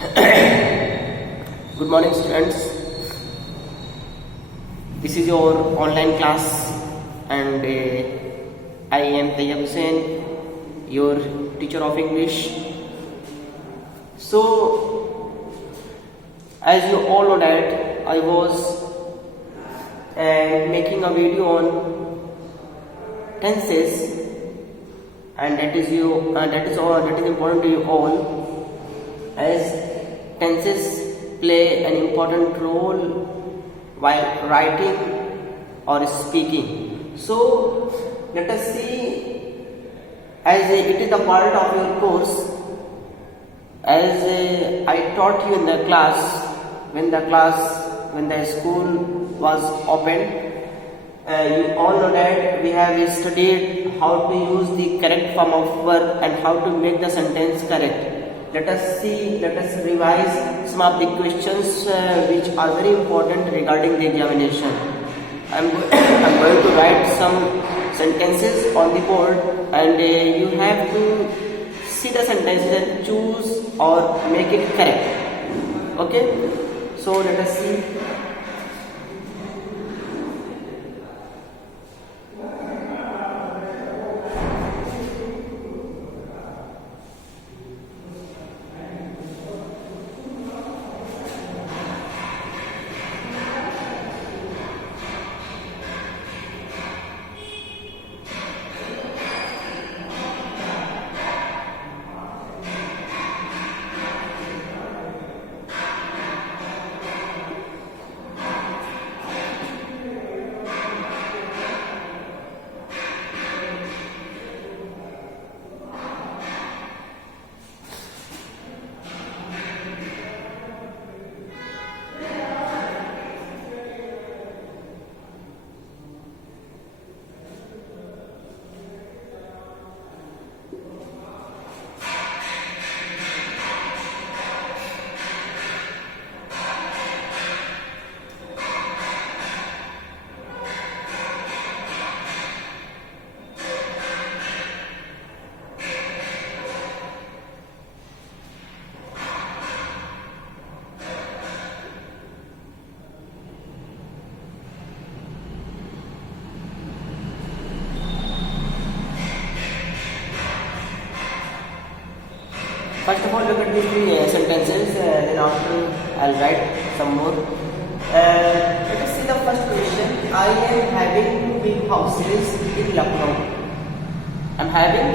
Good morning, students. This is your online class, and I am Tayyab Hussain, your teacher of English. So, as you all know that I was making a video on tenses, and that is important to you all, as tenses play an important role while writing or speaking. So let us see, as it is a part of your course, as I taught you in the class when the school was opened. You all know that we have studied how to use the correct form of verb and how to make the sentence correct. Let us revise some of the questions which are very important regarding the examination. I'm going to write some sentences on the board, and you have to see the sentences and choose or make it correct. Okay? So let us see. First of all, look at these three sentences, then after I'll write some more. Let us see the first question. I am having 2 big houses in Lucknow. I'm having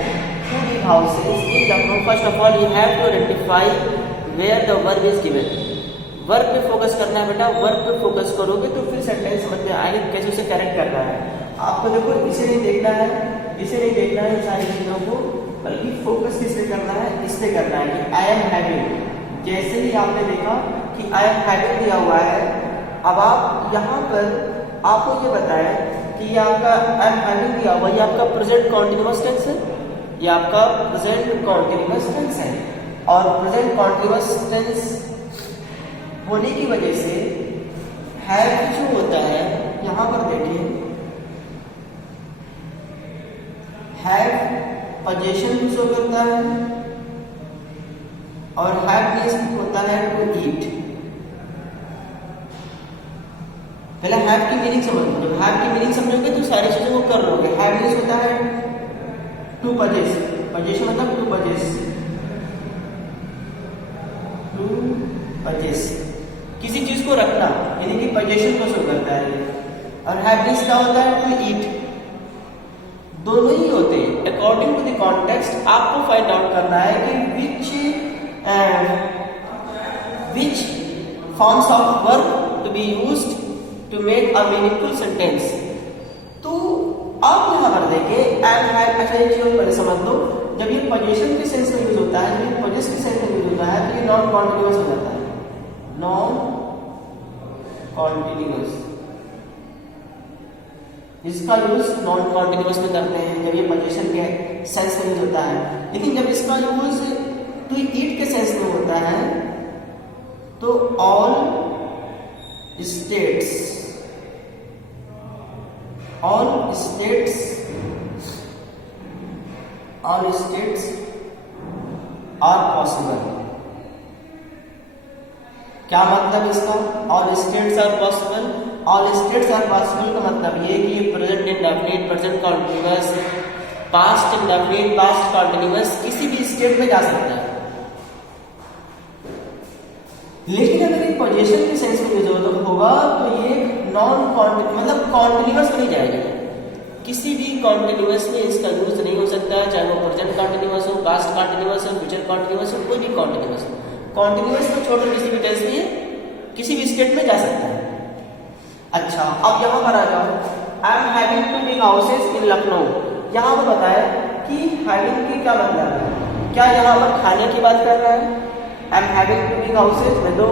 2 big houses in Lucknow. First of all, you have to identify where the verb is given. Verb पे focus करना है बेटा. Verb पे focus करोगे तो फिर sentence समझ में आएगा कैसे उसे करेक्ट करना है. आपको देखो, इसे नहीं देखना है इन सारी चीजों को, बल्कि फोकस किससे करना है, इससे करना है कि आई एम हैविंग. जैसे ही आपने देखा कि आई एम हैविंग दिया हुआ है, अब आप यहाँ पर आपको ये बताया कि ये आपका आई एम हैविंग दिया हुआ, ये आपका प्रेजेंट कॉन्टिन्यूअस टेंस है, ये आपका प्रेजेंट कॉन्टिन्यूअस टेंस है. और प्रेजेंट कॉन्टिन्यूअस टेंस होने की वजह से हैव जो होता है, यहाँ पर देखिए, हैव पोजीशन को शो करता है और हैव मींस होता है टू ईट. पहले हैव की मीनिंग समझ लो. जब हैव की मीनिंग समझोगे तो सारी चीजों को कर लोगे. हैव मींस होता है टू पजेस. पोजीशन मतलब टू पजेस. टू पजेस किसी चीज को रखना, यानी कि पोजीशन को शो करता है. और हैव मींस क्या होता है, टू ईट. दोनों ही होते हैं. अकॉर्डिंग टू द कॉन्टेक्स्ट आपको फाइंड आउट करना है कि which forms of verb to be used to make a meaningful sentence. तो आप यहाँ पर देखें एम हैव. अच्छा, ये चीज पहले समझ लो. जब ये पोजीशन के सेंस में यूज होता है, जब ये पोजेस के सेंस में यूज होता है, तो ये नॉन कॉन्टिन्यूअस हो जाता है. नॉन कॉन्टिन्यूअस, इसका यूज नॉन कॉन्टिन्यूअस में करते हैं जब ये पोजीशन के सेंस में यूज होता है. लेकिन जब इसका यूज टू ईट के सेंस में होता है तो ऑल स्टेट्स are possible. क्या मतलब इसका? All states are possible. All states are possible का मतलब ये कि present indefinite, present continuous, past indefinite, past continuous किसी भी स्टेट में जा सकता है। लेकिन अगर एक पोजीशन के सेंस में यूज होगा तो ये नॉन मतलब कॉन्टिन्यूअस नहीं जाएगा। किसी भी कॉन्टिन्यूअस में इसका यूज नहीं हो सकता, चाहे वो प्रेजेंट कॉन्टिन्यूअस हो, पास्ट कॉन्टिन्यूअस हो, फ्यूचर कॉन्टिन्यूअस हो, कोई भी कॉन्टिन्यूअस हो। कॉन्टिन्यूअस को छोड़कर किसी भी टेंस में किसी भी स्टेट में जा सकता है। अच्छा, अब यहाँ पर आ जाओ। आई am having 2 big houses in Lucknow. यहाँ पर बताया कि हैविंग की क्या मतलब है? क्या यहाँ पर खाने की बात कर रहा है? आई एम हैविंग 2 बिग हाउसेस, मैं 2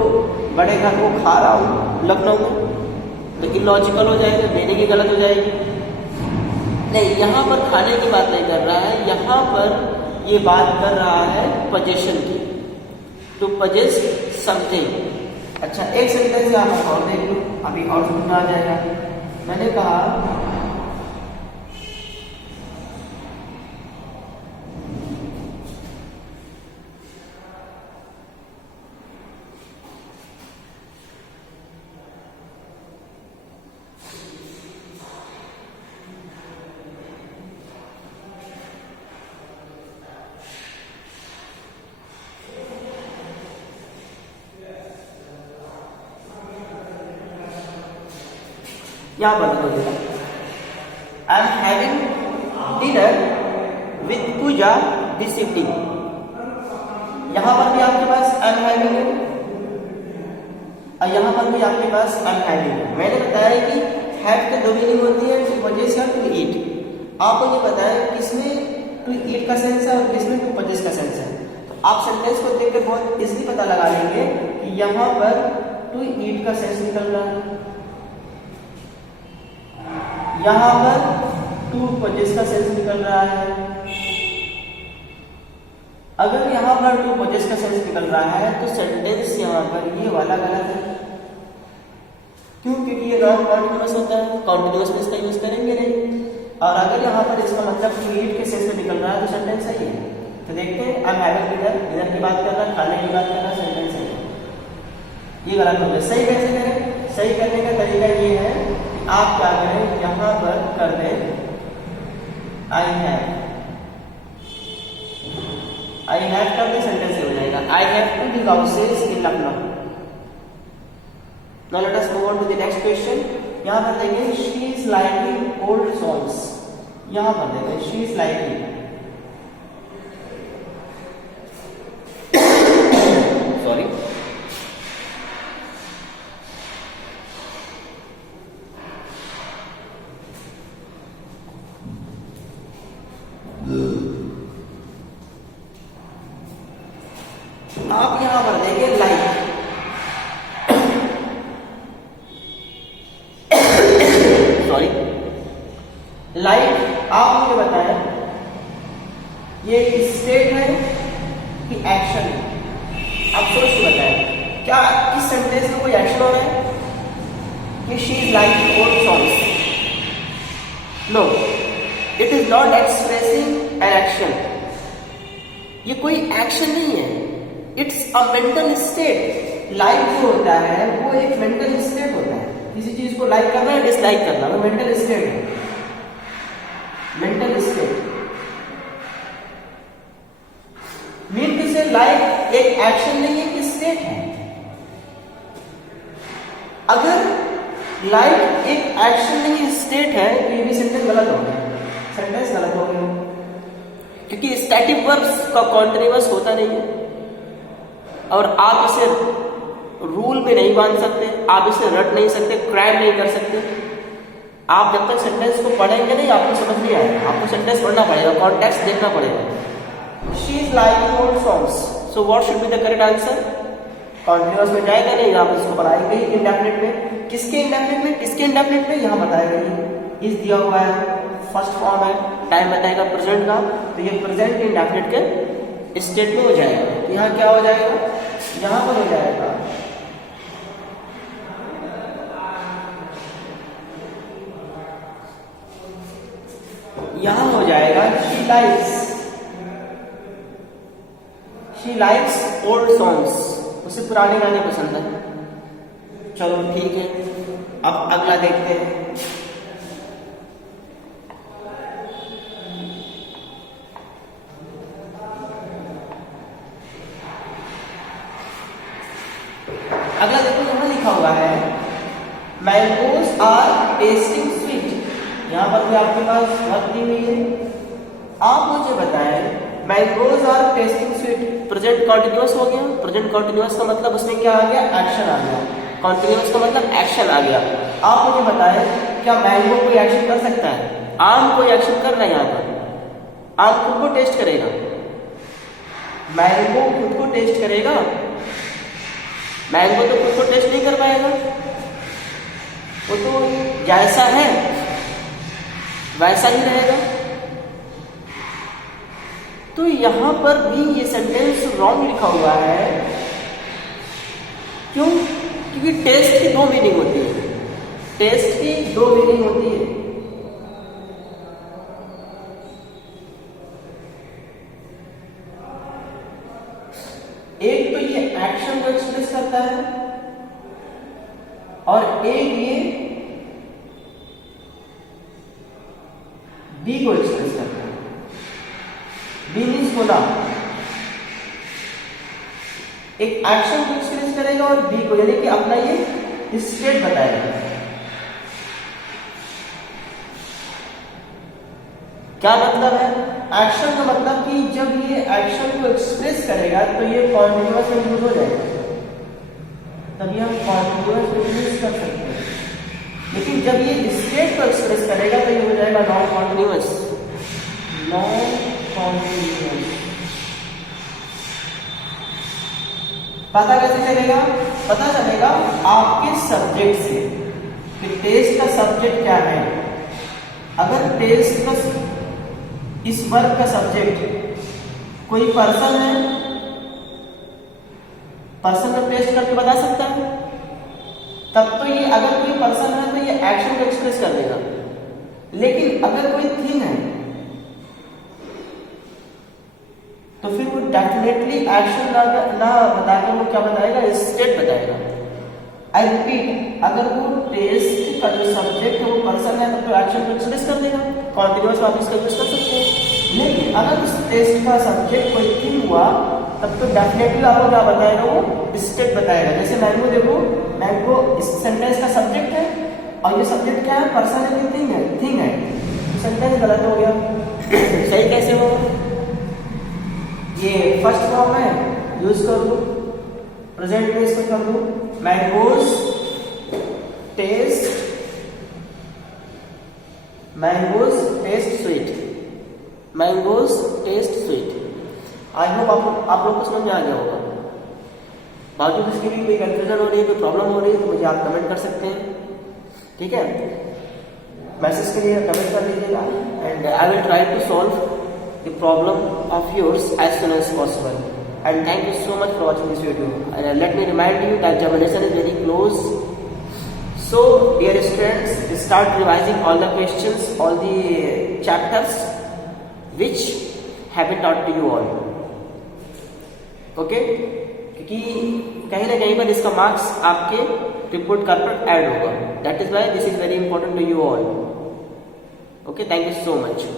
बड़े घर को खा रहा हूँ लखनऊ में, तो इलॉजिकल हो जाएगा, देने की गलत हो जाएगी। नहीं, यहाँ पर खाने की बात नहीं कर रहा है, यहाँ पर ये बात कर रहा है पोजीशन की, टू पोजेस समथिंग। अच्छा, एक सेंटेंस यहाँ पर और देख लो, अभी और समझ आ जाएगा। मैंने कहा यहाँ पर देखो जरा, I am having dinner with Pooja this evening. यहाँ पर भी आपके पास आई एम हैविंग है और यहाँ पर भी आपके पास आई एम हैविंग है। मैंने बताया कि हैव के 2 मीनिंग होती है, टू पोजेस या टू ईट। आपको ये पता है किसमें टू ईट का सेंस है और किसमें टू पोजेस का सेंस है। तो आप सेंटेंस को देख कर बहुत इजीली पता लगा लेंगे कि यहाँ पर टू ईट का सेंस निकल रहा है, यहाँ पर टू पोजेस का सेंस निकल रहा है। अगर यहाँ पर टू पोजेस का सेंस निकल रहा है तो सेंटेंस यहाँ पर ये वाला गलत है। क्यों? क्योंकि ये नॉन कॉन्टिन्यूअस होता है, कॉन्टिन्यूअस में इसका यूज करेंगे नहीं। और अगर यहाँ पर इसका मतलब टू ईट के सेंस में निकल रहा है तो सेंटेंस सही है। तो देखते हैं, आई एम हैविंग डिनर, डिनर की बात कर रहा है, खाने की बात कर रहा है, सेंटेंस सही है। ये गलत हो गया। सही कैसे करें? सही करने का तरीका ये है, आप क्या करें, यहाँ पर कर दें आई हैव का भी सेंटेंस हो जाएगा। I have 2 big houses in Lucknow. Now let us move on to the next question. यहाँ पर देखें, she is liking old songs. यहाँ पर देखें, शी इज लाइकिंग, सॉरी, आप यहां पर देखिए लाइक, सॉरी, लाइक आप मुझे बताएं ये स्टेट है कि एक्शन है? आप सोच के बताएं, क्या इस सेंटेंस में कोई एक्शन हो रहा है कि she is liking old songs? No, it is not expressing an action. ये कोई एक्शन नहीं है, it's a mental state. Like जो होता है वो एक मेंटल स्टेट होता है। किसी चीज को लाइक करना है, डिसलाइक करना, वो मेंटल स्टेट है। मेंटल स्टेट मीन टू से लाइक एक एक्शन नहीं है, एक स्टेट है। अगर लाइक एक एक्शन नहीं स्टेट है तो ये भी सेंटेंस गलत हो गया, सेंटेंस गलत हो गया, क्योंकि स्टैटिक वर्ब्स का कॉन्टिन्यूअस होता नहीं है और आप इसे रूल में नहीं बांध सकते, आप इसे रट नहीं सकते, क्राइम नहीं कर सकते। आप जब तक सेंटेंस को पढ़ेंगे नहीं आपको समझ नहीं आएगा, आपको सेंटेंस पढ़ना पड़ेगा, कॉन्टेक्स्ट देखना पड़ेगा। She is liking old songs, so what should be the correct answer? Continuous में जाएगा नहीं, आप इसको बनाएंगे इंडेफिनिट में। किसके इंडेफिनिट में? किसके इंडेफिनिट में? यहाँ बताएगा, ये इज दिया हुआ है, फर्स्ट फॉर्म है, टाइम बताएगा प्रेजेंट का, तो ये प्रेजेंट इंडेफिनिट के स्टेट में हो जाएगा। यहाँ क्या हो जाएगा? यहाँ पर हो जाएगा यहाँ हो जाएगा शी लाइक्स ओल्ड सॉन्ग्स। तो उसे पुराने गाने पसंद है। चलो ठीक है, अब अगला देखते हैं। अगला देखो, यहाँ लिखा हुआ है मैंगोज आर टेस्टिंग स्वीट। यहाँ पर भी आपके पास वर्ब दी हुई है। आप मुझे बताएं mangoes are tasting sweet present continuous हो गया। प्रेजेंट कॉन्टिन्यूअस का मतलब उसमें क्या आ गया, एक्शन आ गया। कॉन्टिन्यूअस का मतलब एक्शन आ गया। आप मुझे बताएं क्या मैंगो कोई एक्शन कर सकता है? आम कोई एक्शन कर रहा है? यहाँ पर आम खुद को टेस्ट करेगा, मैंगो खुद को टेस्ट करेगा? मैंगो तो खुद को टेस्ट नहीं कर पाएगा, वो तो जैसा है वैसा ही रहेगा। तो यहां पर भी ये सेंटेंस रॉन्ग लिखा हुआ है। क्यों? क्योंकि टेस्ट की दो मीनिंग होती है। टेस्ट की दो मीनिंग होती है। एक तो ये एक्शन को एक्सप्रेस करता है और एक ये बी को एक्सप्रेस करता है। बी मीन्स बोला, एक एक्शन को एक्सप्रेस करेगा और बी को, यानी कि अपना ये स्टेट बताएगा। क्या मतलब है? एक्शन का मतलब कि जब ये एक्शन को एक्सप्रेस करेगा तो ये कॉन्टिन्यूअस में यूज हो जाएगा, तभी हम कॉन्टिन्यूअस में यूज कर सकते हैं। लेकिन जब ये स्टेट को एक्सप्रेस करेगा तो ये हो जाएगा नॉन कॉन्टिन्यूअस। नॉन कॉन्टिन्यूअस पता कैसे चलेगा? पता चलेगा आपके सब्जेक्ट से कि टेस्ट का सब्जेक्ट क्या है। अगर टेस्ट का, इस वर्ग का सब्जेक्ट कोई पर्सन है, पर्सन को टेस्ट करके बता सकता है, तब तो ये, अगर कोई पर्सन है तो ये एक्शन को एक्सप्रेस कर देगा। लेकिन अगर कोई थिंग है तो फिर वो डेफिनेटली एक्शन ना बता के वो क्या बताएगा, स्टेट बताएगा। आई रिपीट, अगर वो टेस्ट का जो सब्जेक्ट है वो पर्सन है तब तो एक्शन को एक्सप्रेस कर देगा, कॉन्टिन्यूअस आप इसका यूज कर सकते हैं। लेकिन अगर उस टेस्ट का सब्जेक्ट कोई थिंग हुआ तब तो डेफिनेटली आपको क्या बताएगा, वो स्टेट बताएगा। जैसे मैंगो देखो, मैंगो इस सेंटेंस का सब्जेक्ट है और ये सब्जेक्ट क्या है, पर्सन है कि थिंग है? थिंग है। तो सेंटेंस गलत हो गया। सही कैसे होगा? ये फर्स्ट फॉर्म है, यूज कर दो, प्रेजेंट में इसको कर दो, mangoes test sweet. Mangoes test sweet. I hope आप लोग को समझ में आ गया होगा। बाकी इसके लिए कोई कंफ्यूजन हो रही है, कोई प्रॉब्लम हो रही है तो मुझे आप कमेंट कर सकते हैं, ठीक है? मैसेज के लिए कमेंट कर लीजिएगा and I will try to solve the problem of yours as soon as possible. And thank you so much for watching this video. Let me remind you that examination is very close, so dear students, start revising all the questions, all the chapters which have been taught to you all. Okay? क्योंकि कहीं ना कहीं पर इसका marks आपके report card पर add होगा. That is why this is very important to you all. Okay, thank you so much.